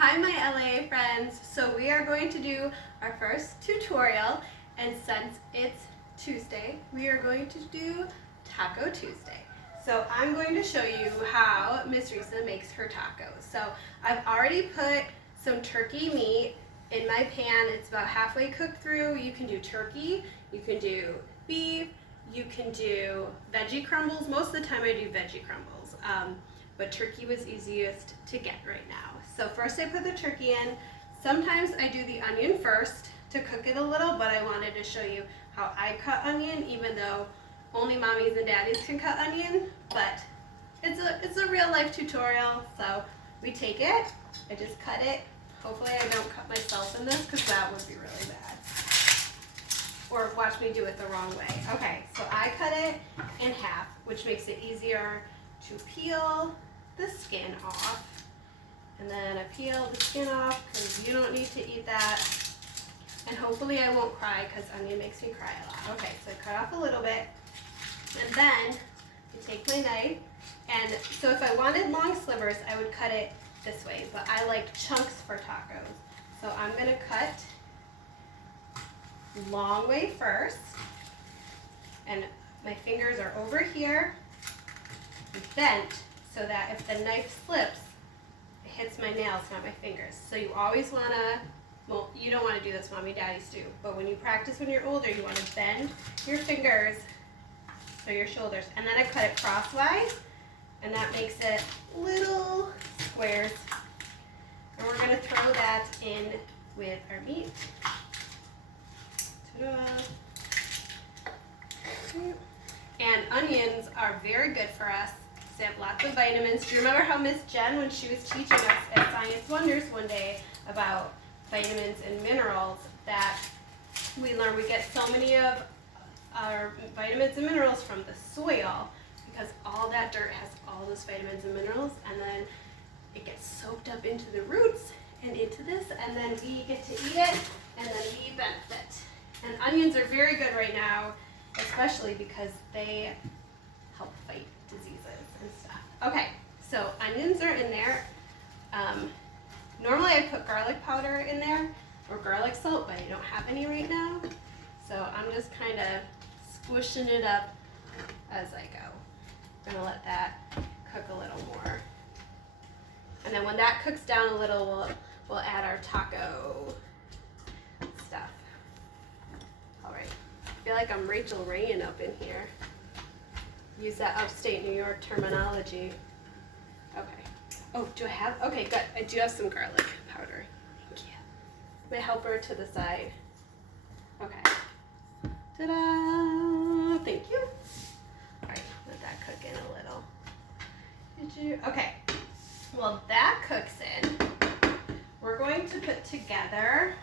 Hi my LA friends! So we are going to do our first tutorial, and since it's Tuesday, we are going to do Taco Tuesday. So I'm going to show you how Miss Risa makes her tacos. So I've already put some turkey meat in my pan. It's about halfway cooked through. You can do turkey, you can do beef, you can do veggie crumbles. Most of the time I do veggie crumbles. But turkey was easiest to get right now. So first I put the turkey in. Sometimes I do the onion first to cook it a little, but I wanted to show you how I cut onion, even though only mommies and daddies can cut onion, but it's a real life tutorial. So we take it, I just cut it. Hopefully I don't cut myself in this because that would be really bad. Or watch me do it the wrong way. Okay, so I cut it in half, which makes it easier to peel the skin off. And then I peel the skin off because you don't need to eat that. And hopefully I won't cry because onion makes me cry a lot. Okay, so I cut off a little bit. And then I take my knife. And so if I wanted long slivers, I would cut it this way. But I like chunks for tacos. So I'm going to cut long way first. And my fingers are over here, bent, so that if the knife slips, it hits my nails, not my fingers. So you always want to, well, you don't want to do this, mommy, daddies do, but when you practice when you're older, you want to bend your fingers so your shoulders. And then I cut it crosswise, and that makes it little squares. And we're going to throw that in with our meat. Ta-da. And onions are very good for us. They have lots of vitamins. Do you remember how Miss Jen, when she was teaching us at Science Wonders one day about vitamins and minerals, that we learned we get so many of our vitamins and minerals from the soil because all that dirt has all those vitamins and minerals, and then it gets soaked up into the roots and into this, and then we get to eat it, and then we benefit. And onions are very good right now, especially because they help fight diseases and stuff. Okay, so onions are in there. Normally I put garlic powder in there or garlic salt, but I don't have any right now. So I'm just kind of squishing it up as I go. I'm gonna let that cook a little more. And then when that cooks down a little, we'll add our taco stuff. All right. I feel like I'm Rachel Rain up in here. Use that upstate New York terminology. Okay. Oh, do I have? Okay, good. I do have some garlic powder. Thank you. My helper to the side. Okay. Ta-da! Thank you. All right, let that cook in a little. Did you? Okay. Well, that cooks in. We're going to put together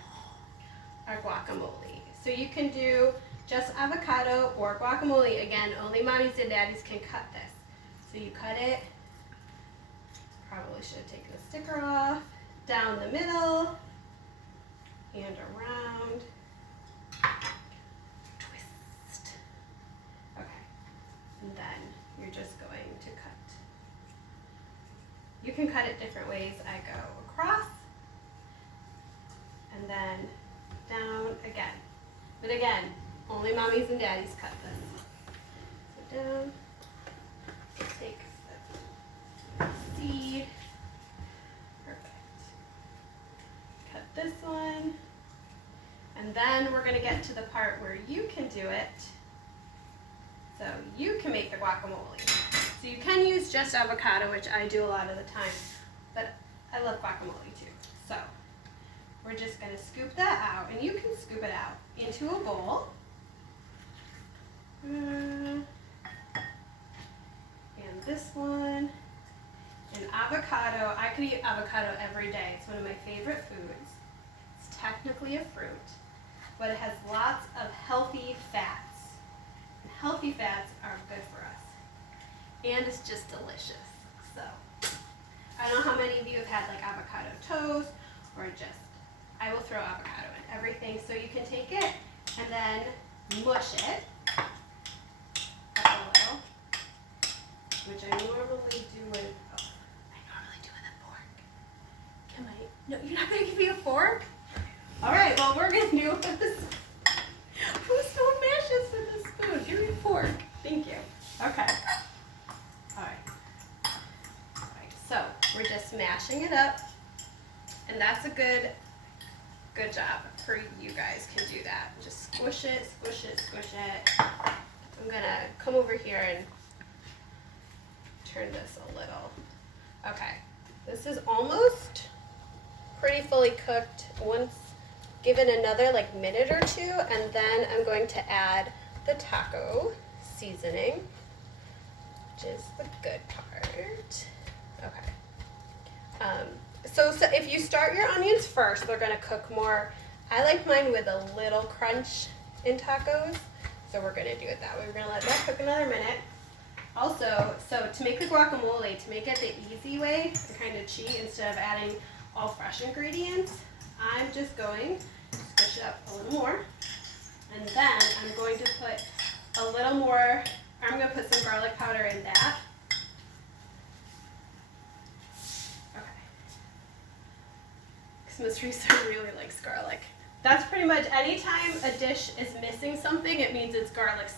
our guacamole. So you can do just avocado or guacamole. Again, only mommies and daddies can cut this. So you cut it, probably should have taken the sticker off, down the middle, and around, twist. Okay, and then you're just going to cut. You can cut it different ways. I go across, and then down again. But again, only mommies and daddies cut this. So down, take the seed, perfect. Cut this one, and then we're gonna get to the part where you can do it. So you can make the guacamole. So you can use just avocado, which I do a lot of the time, but I love guacamole too. So we're just gonna scoop that out, and you can scoop it out into a bowl. And this one, and avocado. I could eat avocado every day. It's one of my favorite foods. It's technically a fruit, but it has lots of healthy fats. And healthy fats are good for us. And it's just delicious. So, I don't know how many of you have had like avocado toast or just, I will throw avocado in everything. So you can take it and then mush it up a little, which I normally do with, I normally do with a fork. Can I No, you're not gonna give me a fork? All right, well, we're gonna do this. Who spoon mashes with a spoon? Give me a fork. Thank you. Okay. All right. All right, so we're just mashing it up, and that's a good job for you guys can do that. Just squish it, squish it, squish it. I'm gonna come over here and turn this a little. Okay, this is almost pretty fully cooked. Once give it another like minute or two, and then I'm going to add the taco seasoning, which is the good part. Okay. So if you start your onions first, they're gonna cook more. I like mine with a little crunch in tacos, so we're gonna do it that way. We're gonna let that cook another minute. Also, so to make the guacamole, to make it the easy way, the kind of cheat, instead of adding all fresh ingredients, I'm just going to squish it up a little more. And then I'm going to put a little more, I'm going to put some garlic powder in that. Okay. Because Miss Risa really likes garlic. That's pretty much anytime a dish is missing something, it means it's garlic.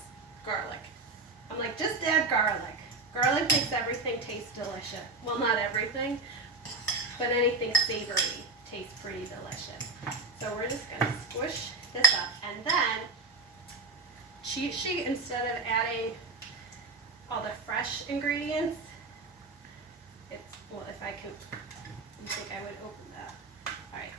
I'm like, just add garlic. Garlic makes everything taste delicious. Well, not everything, but anything savory tastes pretty delicious. So we're just gonna squish this up, and then cheat sheet, instead of adding all the fresh ingredients, it's, well, if I can, you think I would open that? All right,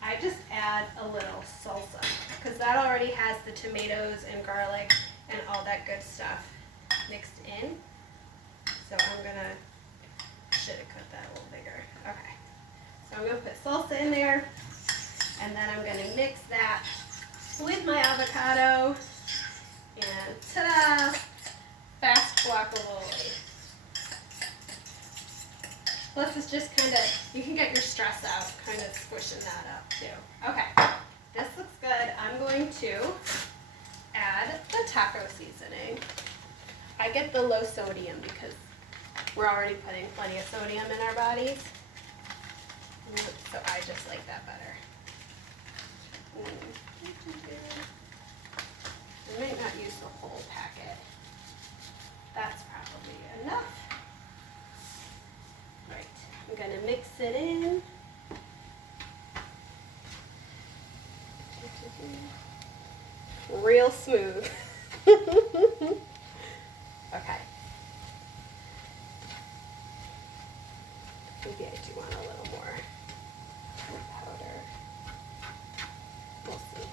I just add a little salsa, because that already has the tomatoes and garlic and all that good stuff mixed in. So I'm gonna, should have cut that a little bigger. Okay. So I'm gonna put salsa in there, and then I'm gonna mix that with my avocado, and ta-da! Fast guacamole. Plus it's just kind of, you can get your stress out, kind of squishing that up too. Okay, this looks good. I'm going to add the taco seasoning. I get the low sodium because we're already putting plenty of sodium in our bodies. So I just like that better. I might not use the whole packet. That's probably enough. Right, I'm gonna mix it in. Real smooth. Okay. Maybe I do want a little more powder. We'll see.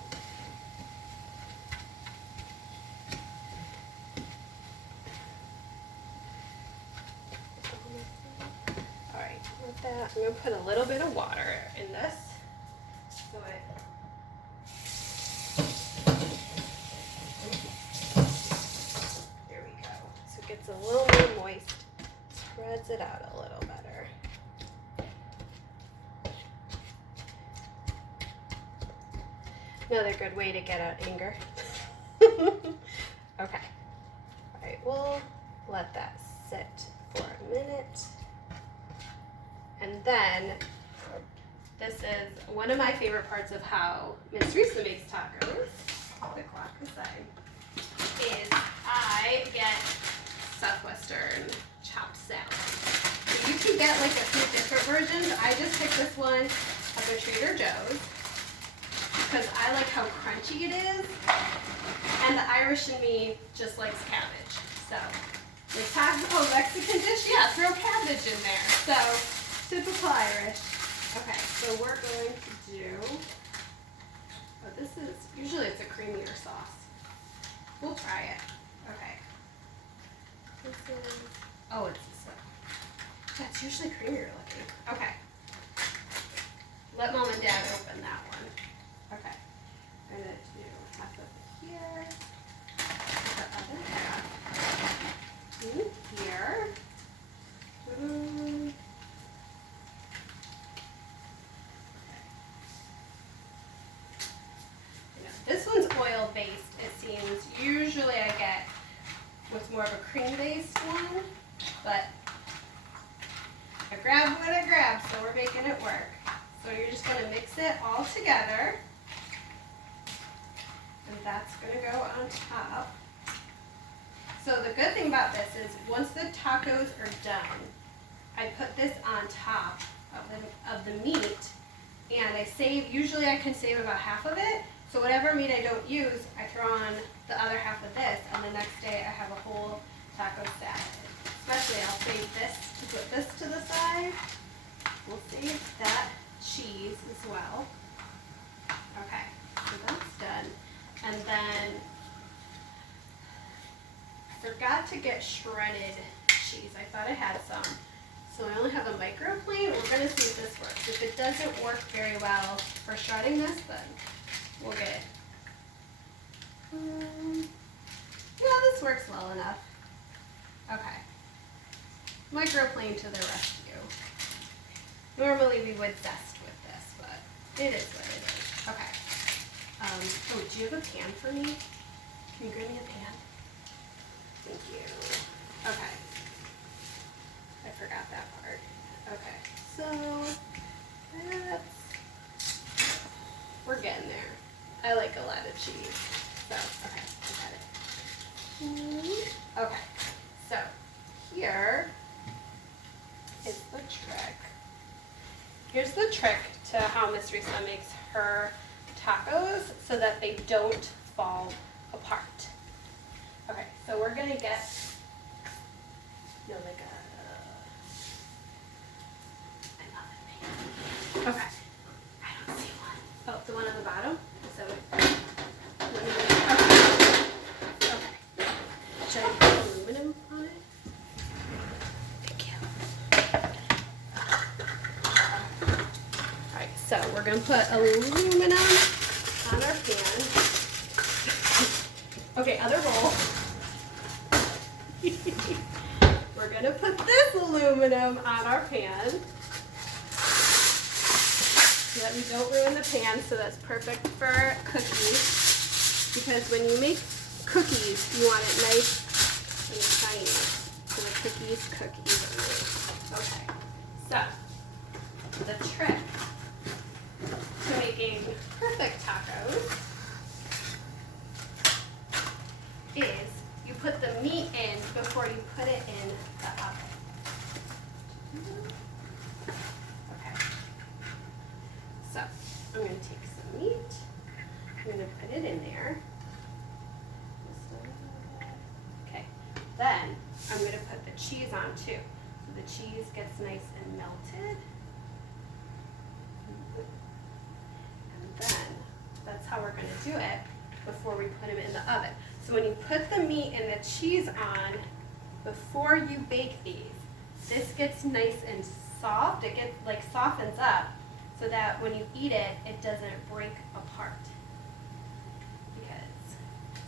All right, with that, I'm gonna put a little bit of water in this, so there we go. So it gets a little more moist, spreads it out a little better. Another good way to get out anger. Okay. All right, we'll let that sit for a minute. And then, this is one of my favorite parts of how Miss Risa makes tacos, the clock aside, is I get Southwestern chopped salad. So you can get like a few different versions. I just picked this one up at Trader Joe's, because I like how crunchy it is, and the Irish in me just likes cabbage. So, like taco, Mexican dish, yeah, throw cabbage in there. So, typical Irish. Okay, so we're going to do, oh, this is, usually it's a creamier sauce. We'll try it. Okay. This is, oh, it's this one. That's usually creamier looking. Okay. Let Mom and Dad open that one. Okay, I'm going to do half of it here, the other half in here. Okay. This one's oil based, it seems. Usually I get what's more of a cream based one, but I grabbed what I grabbed, so we're making it work. So you're just going to mix it all together. And that's going to go on top. So the good thing about this is once the tacos are done, I put this on top of the meat, and usually I can save about half of it. So whatever meat I don't use, I throw on the other half of this, and the next day I have a whole taco salad. Especially I'll save this to put this to the side. We'll save that cheese as well. Okay, so that's done. And then I forgot to get shredded cheese. I thought I had some. So I only have a microplane. We're going to see if this works. If it doesn't work very well for shredding this, then we'll get it. Yeah, this works well enough. Okay. Microplane to the rescue. Normally we would zest with this, but it is what it is. Okay. Oh, do you have a pan for me? Can you grab me a pan? Thank you. Okay. I forgot that part. Okay, so we're getting there. I like a lot of cheese. So, okay, I got it. Okay, so here is the trick. Here's the trick to how Miss Risa makes her tacos so that they don't fall apart. Okay, so we're gonna get okay. I don't see one. Oh, the one on the bottom? So okay. Should I put aluminum on it? Thank you. Alright, so we're gonna put aluminum on our pan. Okay, other bowl. We're gonna put this aluminum on our pan so that we don't ruin the pan, so that's perfect for cookies, because when you make cookies, you want it nice and shiny, so the cookies cook evenly. Okay, so the trick to making perfect tacos is you put the meat in before you put it in the oven. Okay. So I'm going to take some meat. I'm going to put it in there. Okay. Then I'm going to put the cheese on too. So the cheese gets nice and melted. And then that's how we're going to do it before we put them in the oven. So when you put the meat and the cheese on before you bake these, this gets nice and soft. It gets softens up so that when you eat it, it doesn't break apart.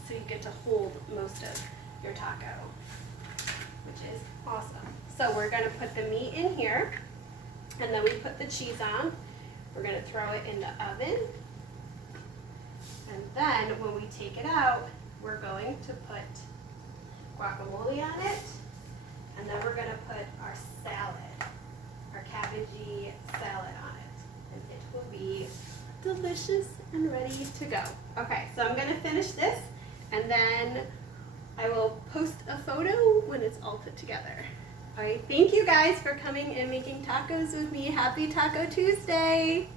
So you get to hold most of your taco, which is awesome. So we're gonna put the meat in here, and then we put the cheese on. We're gonna throw it in the oven. And then when we take it out, we're going to put guacamole on it, and then we're going to put our salad, our cabbagey salad on it, and it will be delicious and ready to go. Okay, so I'm going to finish this, and then I will post a photo when it's all put together. All right, thank you guys for coming and making tacos with me. Happy Taco Tuesday!